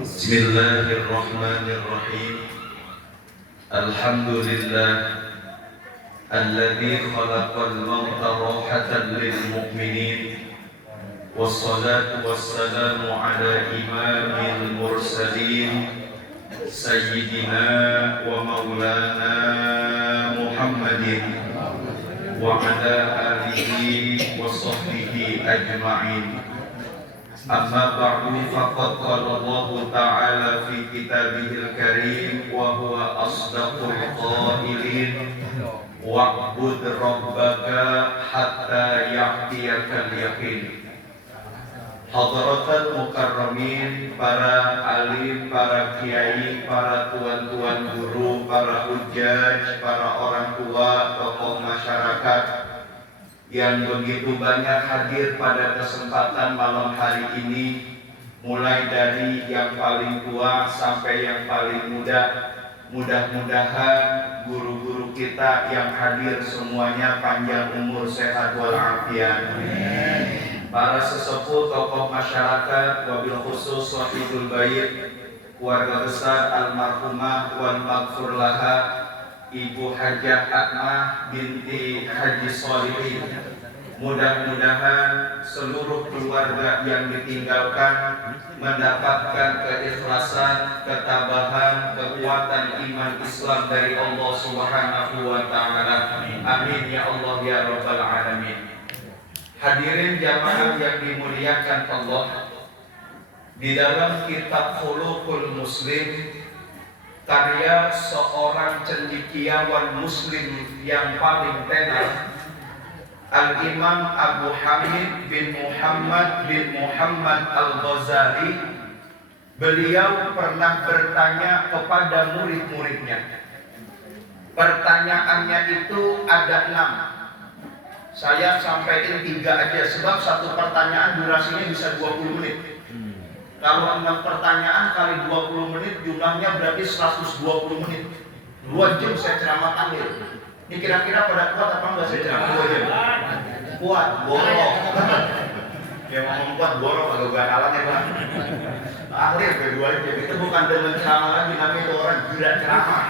Bismillahirrahmanirrahim. Alhamdulillah alladzi khalaqal mauta rahatan lil mu'minin. Wassalatu wassalamu ala imamil mursalin sayyidina wa maulana Muhammadin wa ala alihi wa sahbihi ajma'in. Amma ba'du, faqad qala Allah ta'ala fi kitabihil karim wa huwa asdaqul qailin wa'bud rabbaka hatta ya'tiyakal yaqin. Hadratul mukarramin, para alim, para kiai, para tuan-tuan guru, para hujjaj, para orang tua, tokoh masyarakat yang begitu banyak hadir pada kesempatan malam hari ini, mulai dari yang paling tua sampai yang paling muda. Mudah-mudahan guru-guru kita yang hadir semuanya panjang umur, sehat walafiat. Para sesepuh, tokoh masyarakat, wabil khusus sahibul bait, keluarga besar almarhumah wal maghfur laha Ibu Hajah Atmah binti Haji Sholihin. Mudah-mudahan seluruh keluarga yang ditinggalkan mendapatkan keikhlasan, ketabahan, kekuatan iman Islam dari Allah Subhanahu wa ta'ala. Amin ya Allah ya Rabbal alamin. Hadirin jamaah yang dimuliakan Allah, di dalam kitab Khuluqul Muslim, karya seorang cendekiawan muslim yang paling tenar, Al-Imam Abu Hamid bin Muhammad Al-Ghazali, beliau pernah bertanya kepada murid-muridnya. Pertanyaannya itu ada 6. Saya sampaikan 3 aja, sebab satu pertanyaan durasinya bisa 20 menit. Kalau 6 pertanyaan kali 20 menit, jumlahnya berarti 120 menit. 2 jam saya ceramah tahlil. Ini kira-kira pada kuat apa enggak saya ceramah 2 jam? Kuat, borok. Yang ngomong kuat borok agak bakalan ya Pak. Tahlil ke 2 jam, itu bukan dengan ceramah lagi, namanya itu orang gila ceramah.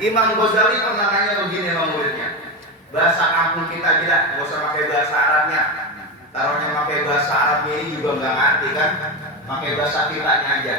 Imam Ghazali pernah nanya begini sama muridnya. Bahasa kampung kita gila, nggak usah pakai bahasa Arabnya. Taruhnya pakai bahasa Arabnya ini juga nggak ngerti kan, pakai bahasa kitanya aja.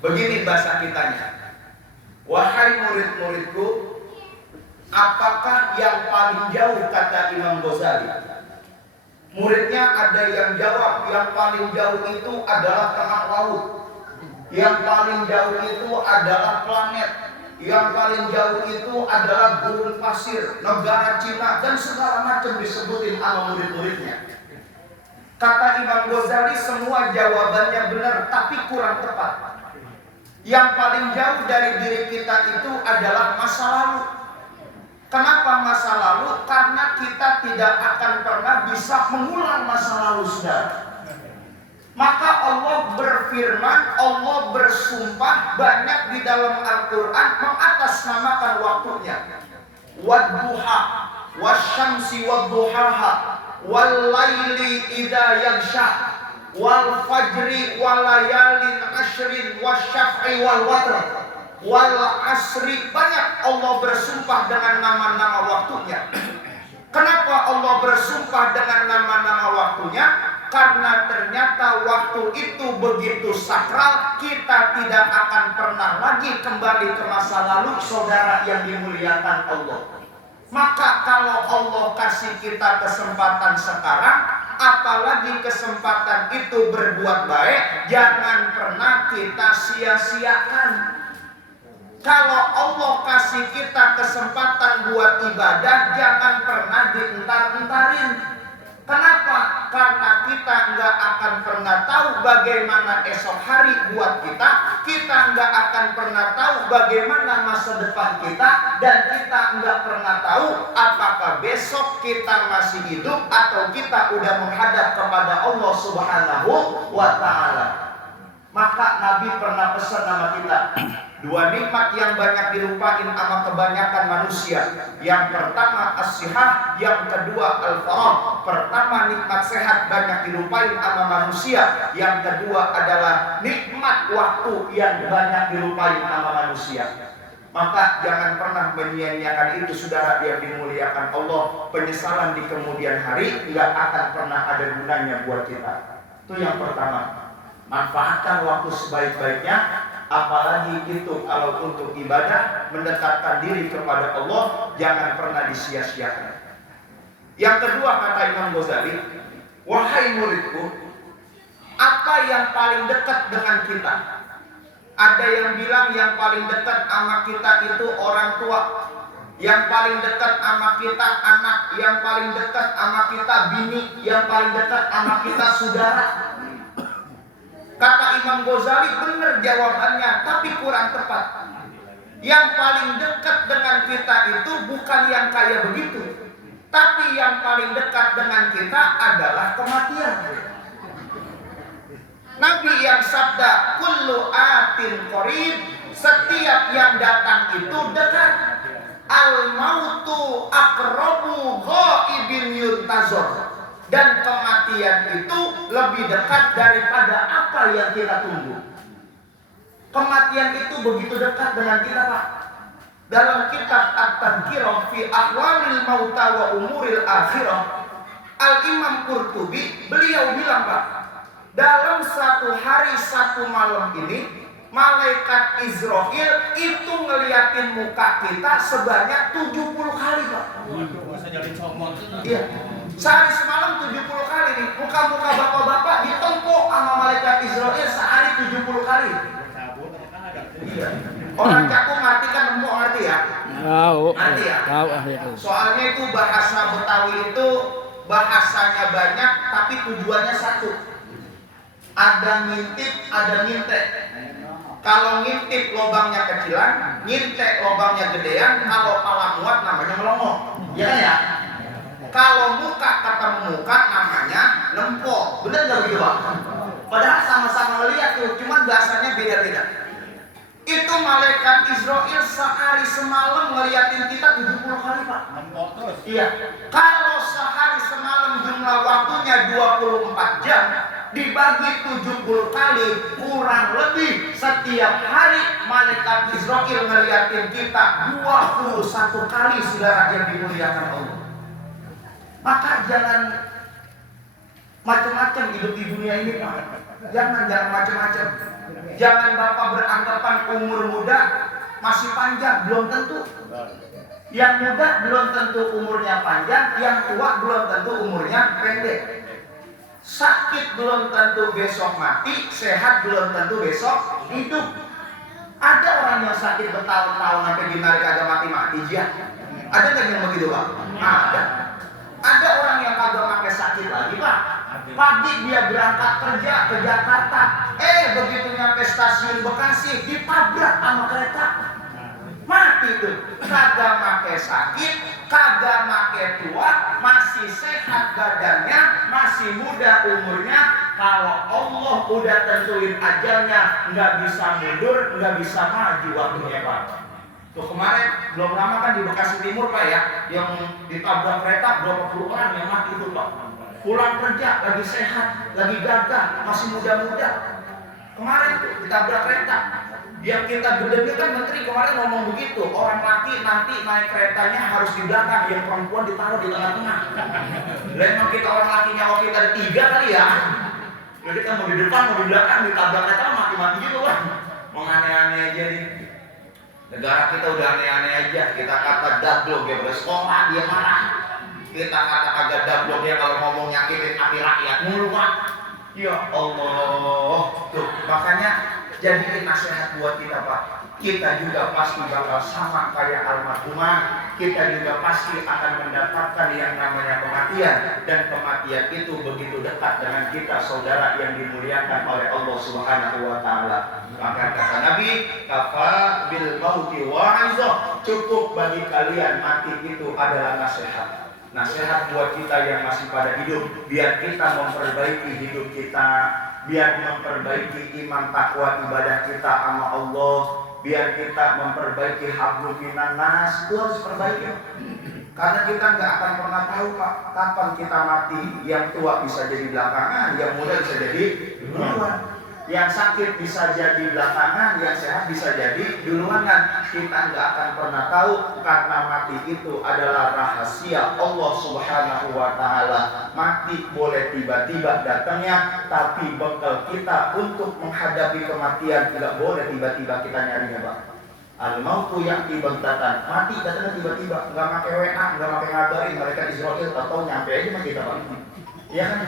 Begini bahasa kitanya. Wahai murid-muridku, apakah yang paling jauh, kata Imam Ghazali. Muridnya ada yang jawab, yang paling jauh itu adalah tengah laut. Yang paling jauh itu adalah planet. Yang paling jauh itu adalah gurun pasir, negara Cina, dan segala macam disebutin sama murid-muridnya. Kata Imam Ghazali, semua jawabannya benar, tapi kurang tepat. Yang paling jauh dari diri kita itu adalah masa lalu. Kenapa masa lalu? Karena kita tidak akan pernah bisa mengulang masa lalu, saudara. Maka Allah berfirman, Allah bersumpah banyak di dalam Al-Quran mengatasnamakan waktunya. Wadduha, wasyamsi wadduhaha, wal laili idza yaghsha, wal fajri walayalin ashrin, wasyaf'i wal watr, wal asri. Banyak Allah bersumpah dengan nama-nama waktunya. Kenapa Allah bersumpah dengan nama-nama waktunya? Karena ternyata waktu itu begitu sakral, kita tidak akan pernah lagi kembali ke masa lalu, saudara yang dimuliakan Allah. Maka kalau Allah kasih kita kesempatan sekarang, apalagi kesempatan itu berbuat baik, jangan pernah kita sia-siakan. Kalau Allah kasih kita kesempatan buat ibadah, jangan pernah dientar-entarin. Kenapa? Karena kita nggak akan pernah tahu bagaimana esok hari buat kita. Kita nggak akan pernah tahu bagaimana masa depan kita. Dan kita nggak pernah tahu apakah besok kita masih hidup atau kita udah menghadap kepada Allah Subhanahu wa ta'ala. Maka Nabi pernah pesan sama kita, Dua nikmat yang banyak dilupain sama kebanyakan manusia. Yang pertama as-sihah, yang kedua al-farah. Pertama nikmat sehat banyak dilupain sama manusia. Yang kedua adalah nikmat waktu yang banyak dilupain sama manusia. Maka jangan pernah menyia-nyiakan itu, saudara yang dimuliakan Allah. Penyesalan di kemudian hari nggak akan pernah ada gunanya buat kita. Itu yang pertama. Manfaatkan waktu sebaik-baiknya. Apalagi itu kalau untuk ibadah, mendekatkan diri kepada Allah, jangan pernah disia-siakan. Yang kedua kata Imam Ghazali, wahai muridku, apa yang paling dekat dengan kita? Ada yang bilang yang paling dekat sama kita itu orang tua, yang paling dekat sama kita anak, yang paling dekat sama kita bini, yang paling dekat sama kita saudara. Kata Imam Ghazali, benar jawabannya, tapi kurang tepat. Yang paling dekat dengan kita itu bukan yang kayak begitu, tapi yang paling dekat dengan kita adalah kematian. Nabi yang sabda, kullu atin qarib, setiap yang datang itu dekat. Al mautu aqrabu ghaibin yuntazor. Dan kematian itu lebih dekat daripada apa yang kita tunggu. Kematian itu begitu dekat dengan kita, Pak. Dalam kitab At-Tadhkirah fi Ahwalil Mauta wa Umuril Akhirah, Al-Imam Qurtubi beliau bilang, Pak, dalam satu hari satu malam ini malaikat Israel itu ngeliatin muka kita sebanyak 70 kali, Pak. Iya. Sehari semalam 70 kali nih. Muka-muka bapak-bapak ditempok sama malaikat Israel sehari 70 kali. Iya. Orang cakung ngerti kan, nempok ngerti ya? Tahu. Ngerti ya? Tahu. Soalnya itu bahasa Betawi itu bahasanya banyak tapi tujuannya satu. Ada ngintip, ada ngintek. Kalau ngintip lobangnya kecilan, ngintek lobangnya gedean, kalau pala muat namanya melongo. Iya kan ya? Kalau muka ketemu muka namanya nempok. Bener gak begitu, Pak? Padahal sama-sama ngeliat tuh, cuman bahasanya beda-beda. Itu malaikat Israel sehari semalam ngeliatin kita 70 kali, Pak. Nempok terus? Iya. Kalau sehari semalam jumlah waktunya 24 jam, dibagi 70 kali, kurang lebih setiap hari malaikat Israel ngeliatin kita 21 kali, saudara yang dimuliakan Allah. Maka jangan macam-macam hidup di dunia ini, Pak. Jangan macam-macam. Jangan Bapak beranggapan umur muda masih panjang, belum tentu. Yang muda belum tentu umurnya panjang, yang tua belum tentu umurnya pendek. Sakit belum tentu besok mati, sehat belum tentu besok hidup. Ada orang yang sakit bertahun-tahun sampai dinarik kagak mati-mati dia. Ada nggak yang begitu, Pak? Ada. Ada orang yang kagak pakai sakit lagi, Pak. Pagi dia berangkat kerja ke Jakarta, begitu nyampe stasiun Bekasi ditabrak sama kereta, mati tuh. Kagak pakai sakit, kagak pakai tua, masih sehat badannya, masih muda umurnya. Kalau Allah udah tentuin ajalnya, nggak bisa mundur, nggak bisa maju waktunya, Pak. Tuh kemarin belum lama kan di Bekasi Timur, Pak ya, yang ditabrak kereta berapa puluh orang yang mati itu, Pak. Pulang kerja lagi sehat, lagi gagah, masih muda-muda. Kemarin tuh ditabrak kereta. Yang kita gedenya kan menteri kemarin ngomong begitu, orang laki nanti naik keretanya harus di belakang, yang perempuan ditaruh di tengah-tengah. Lah emang kita orang lakinya waktu kita ada 3 kali ya. Jadi kan mau di depan mau di belakang, ditabrak kereta mati-mati gitu kan. Mau aneh-aneh aja nih. Negara kita udah aneh-aneh aja. Kita kata dablok ya, sekolah dia marah. Kita kata agak dablok ya kalau ngomong nyakitin hati rakyat mulu, Pak. Ya Allah. Tuh, makanya jadikan nasihat buat kita, Pak. Kita juga pasti bakal sama kayak almarhumah. Kita juga pasti akan mendapatkan yang namanya kematian. Dan kematian itu begitu dekat dengan kita, saudara yang dimuliakan oleh Allah Subhanahu wa Ta'ala. Maka kata Nabi, kafa bil mauti wa'izah. Cukup bagi kalian mati itu adalah nasihat. Nasihat buat kita yang masih pada hidup, biar kita memperbaiki hidup kita, biar memperbaiki iman takwa ibadah kita sama Allah, biar kita memperbaiki hablum minan nas, itu harus perbaiki. Karena kita nggak akan pernah tahu Pak, kapan kita mati. Yang tua bisa jadi belakangan, yang muda bisa jadi duluan. Yang sakit bisa jadi belakangan, yang sehat bisa jadi duluan kan. Kita nggak akan pernah tahu karena mati itu adalah rahasia Allah Subhanahu wa Ta'ala. Mati boleh tiba-tiba datangnya, tapi bekal kita untuk menghadapi kematian nggak boleh tiba-tiba kita nyarinya Pak. Al-mautu yang baghtatan, mati datangnya tiba-tiba, nggak pakai WA, nggak pakai ngabarin mereka Israel atau nyampe aja sama kita Pak. Iya kan?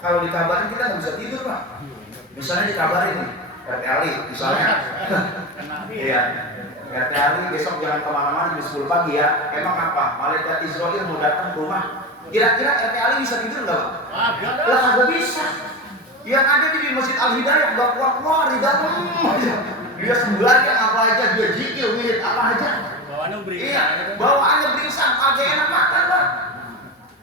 Kalau dikabarin kita nggak bisa tidur Pak. Misalnya dikabarin nih, RT Ali misalnya. Iya. RT Ali besok jangan kemana-mana jam 10 pagi ya. Emang apa? Malaikat Israel mau datang ke rumah. Kira-kira RT Ali bisa tidur nggak Pak? Lah kagak bisa. Yang ada di Masjid Al Hidayah nggak kuat-kuat di dalam. Dia sembahyang apa aja, dia zikir, wirid apa aja. Bawaannya beringsang. Iya, bawaannya beringsang, agak enak makan Pak.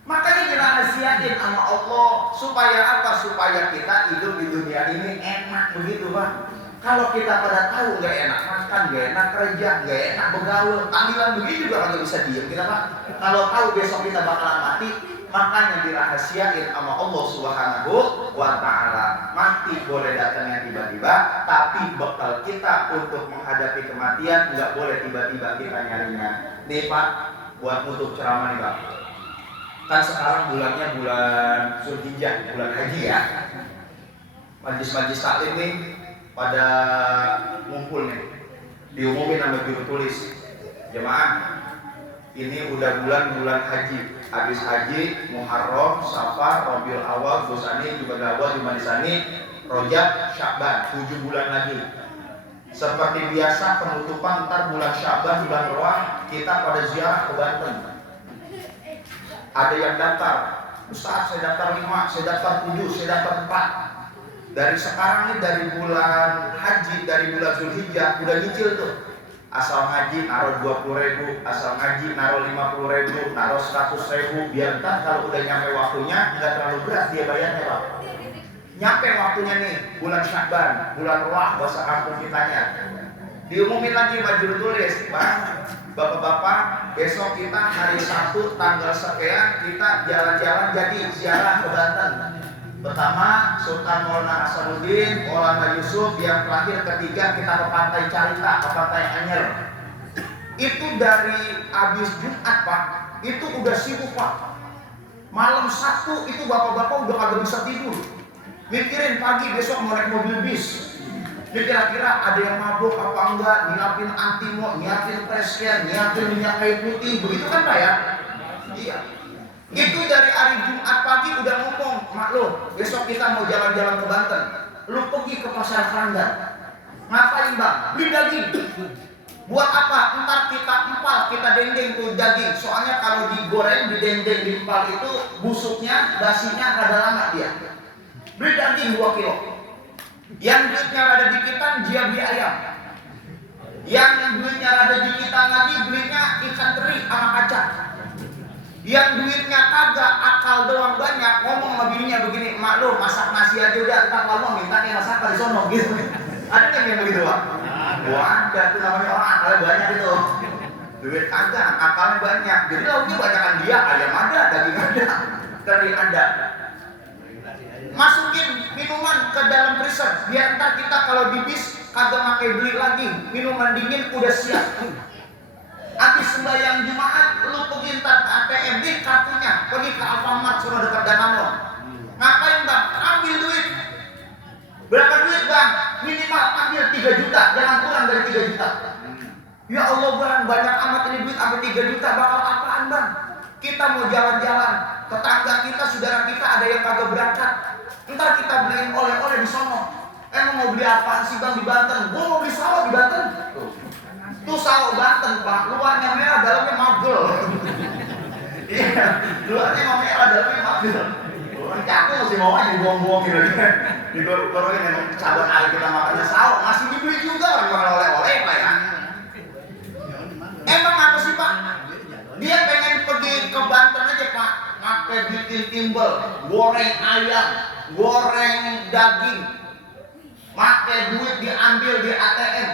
Makanya dirahasiain sama Allah supaya apa? Supaya kita hidup di dunia ini enak begitu Pak. Kalau kita pada tahu nggak enak makan, nggak enak kerja, nggak enak begaul, panggilan begini juga nggak bisa diam kita Pak. Kalau tahu besok kita bakalan mati, makanya dirahasiain sama Allah Subhanahu wa Ta'ala. Mati boleh datangnya tiba-tiba, tapi bekal kita untuk menghadapi kematian nggak boleh tiba-tiba kita nyarinya. Nih Pak, buat nutup ceramah nih Pak. Kan sekarang bulannya bulan Zulhijjah, bulan haji ya. Majlis-majlis taklim nih pada ngumpul nih, diumumin sama juru tulis. Jemaah, ini udah bulan haji. Habis haji, Muharram, Safar, Rabiul Awal, Dzulhijjah, Jumadil, Jumadisani, Rajab, Sya'ban, 7 bulan lagi. Seperti biasa penutupan ntar bulan Sya'ban, bulan Roah, kita pada ziarah ke Banten. Ada yang daftar, Ustaz saya daftar 5, saya daftar 7, saya daftar 4. Dari sekarang nih, dari bulan haji, dari bulan Zulhijjah, udah nyicil tuh. Asal ngaji naruh 20.000, asal ngaji naruh 50.000, naruh 100.000. Biar ntar kalau udah nyampe waktunya, nggak terlalu berat dia bayarnya Pak. Nyampe waktunya nih, bulan Sya'ban, bulan Roah, bahasa kampung kitanya. Diumumin lagi majul tulis, Bang. Bapak-bapak, besok kita hari Sabtu tanggal sekian kita jalan-jalan jadi ziarah ke Banten. Pertama Sultan Maulana Hasanuddin, Maulana Yusuf, yang terakhir ketiga kita ke Pantai Carita, ke Pantai Anyer. Itu dari habis Jumat Pak, itu udah sibuk Pak. Malam Sabtu itu bapak-bapak udah kagak bisa tidur. Mikirin pagi besok mau naik mobil bis. Ini kira-kira ada yang mabuk apa enggak, nyiapin antimo, nyiapin presken, nyiapin minyak kayu putih, begitu kan Pak ya? Iya. Itu dari hari Jumat pagi udah ngomong, mak lo, besok kita mau jalan-jalan ke Banten. Lu pergi ke pasar Keranggan. Ngapain Bang? Beli daging. Buat apa? Ntar kita empal, kita dendeng tuh daging. Soalnya kalau digoreng, didendeng, diempal itu busuknya, dasinya rada lama dia. Beli daging 2 kilo. Yang duitnya rada dikitan, dia beli ayam. Yang duitnya rada dikitan lagi, belinya ikan teri sama kacang. Yang duitnya kagak, akal doang banyak, ngomong sama bininya begini, mak lo masak nasi aja udah, entar ngomong minta yang masak di sono gitu. Ada yang begitu Pak? Wah ada, itu namanya orang akalnya banyak itu. Duit kagak, akalnya banyak. Jadi lauknya banyakan dia, ayam ada, daging ada, teri ada. Masukin minuman ke dalam freezer, biar ntar kita kalau di bis kagak pakai beli lagi, minuman dingin udah siap. Habis sembahyang Jumat, lu pergi ntar ke ATM, di kartunya, pergi ke Alfamart suruh dekat Danamon. Ngapain Bang? Ambil duit. Berapa duit Bang? Minimal ambil 3 juta, jangan kurang dari 3 juta. Ya Allah Bang, banyak amat ini duit, ambil 3 juta, bakal apaan Bang? Kita mau jalan-jalan, tetangga kita, saudara kita ada yang kagak berangkat. Ntar kita beliin oleh-oleh di sono. Emang mau beli apaan sih Bang di Banten? Gua mau beli sawo di Banten. Tuh sawo Banten Pak, luarnya merah, dalamnya magel. Iya, luarnya merah, dalamnya magel. Orang cakep sih mau aja buang-buang gitu. Digoreng-gorengin emang cabang air kita makannya sawo, masih dibeli juga orang makan oleh-oleh Pak ya. Emang apa sih Pak? Dia pengen pergi ke Banten aja Pak, pakai bikin timbel, goreng ayam, goreng daging, pakai duit diambil di ATM.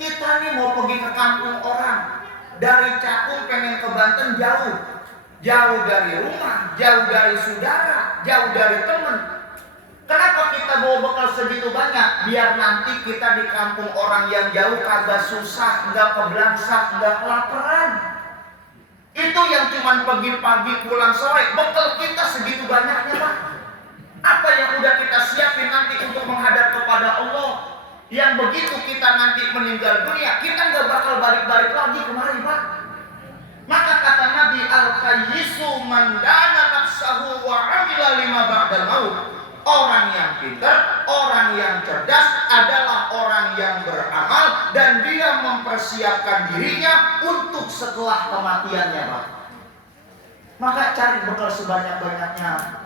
Kita nih mau pergi ke kampung orang, dari Cakung pengen ke Banten jauh. Jauh dari rumah, jauh dari saudara, jauh dari teman. Kenapa kita bawa bekal segitu banyak? Biar nanti kita di kampung orang yang jauh kagak susah, nggak kebelangsak, nggak kelaparan. Itu yang cuman pagi-pagi pulang sore. Bekal kita segitu banyaknya, Pak. Apa yang udah kita siapin nanti untuk menghadap kepada Allah? Yang begitu kita nanti meninggal dunia, kita nggak bakal balik-balik lagi kemari, Pak. Maka kata Nabi, al-qayyisu man dana nafsahu wa amila lima ba'dal maut. Orang yang pintar, orang yang cerdas adalah orang yang beramal dan dia mempersiapkan dirinya untuk setelah kematiannya, Pak. Maka cari bekal sebanyak-banyaknya.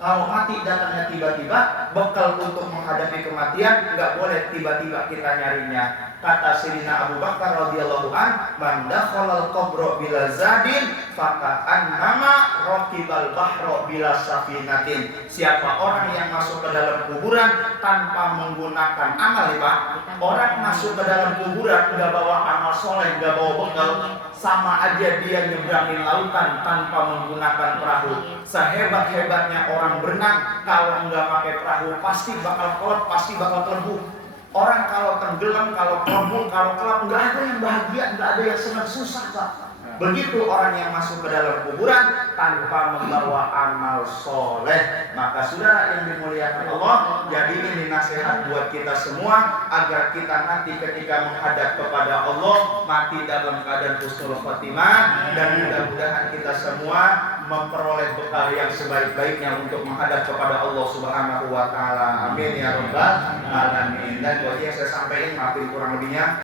Kalau mati datangnya tiba-tiba, bekal untuk menghadapi kematian nggak boleh tiba-tiba kita nyarinya. Kata Sayyidina Abu Bakar radhiyallahu an, "Man dakhalal qabra bila zadin, faka'annama raqibal bahra bila safinatin." Siapa orang yang masuk ke dalam kuburan tanpa menggunakan amal, ya Pak? Orang masuk ke dalam kuburan nggak bawa amal soleh, nggak bawa bekal, sama aja dia nyebrangin lautan tanpa menggunakan perahu. Sehebat-hebatnya orang berenang, kalau nggak pakai perahu pasti bakal kelep, pasti bakal terbuh. Orang kalau tenggelam, kalau kelembung, kalau kelap, nggak ada yang bahagia, nggak ada yang senang, susah, Pak. Begitu orang yang masuk ke dalam kuburan tanpa membawa amal soleh. Maka saudara yang dimuliakan Allah, jadi ini nasihat buat kita semua agar kita nanti ketika menghadap kepada Allah mati dalam keadaan husnul khotimah, dan mudah-mudahan kita semua memperoleh bekal yang sebaik-baiknya untuk menghadap kepada Allah Subhanahu wa taala. Amin ya rabbal alamin. Dan buat yang saya sampaikan, maafin kurang lebihnya.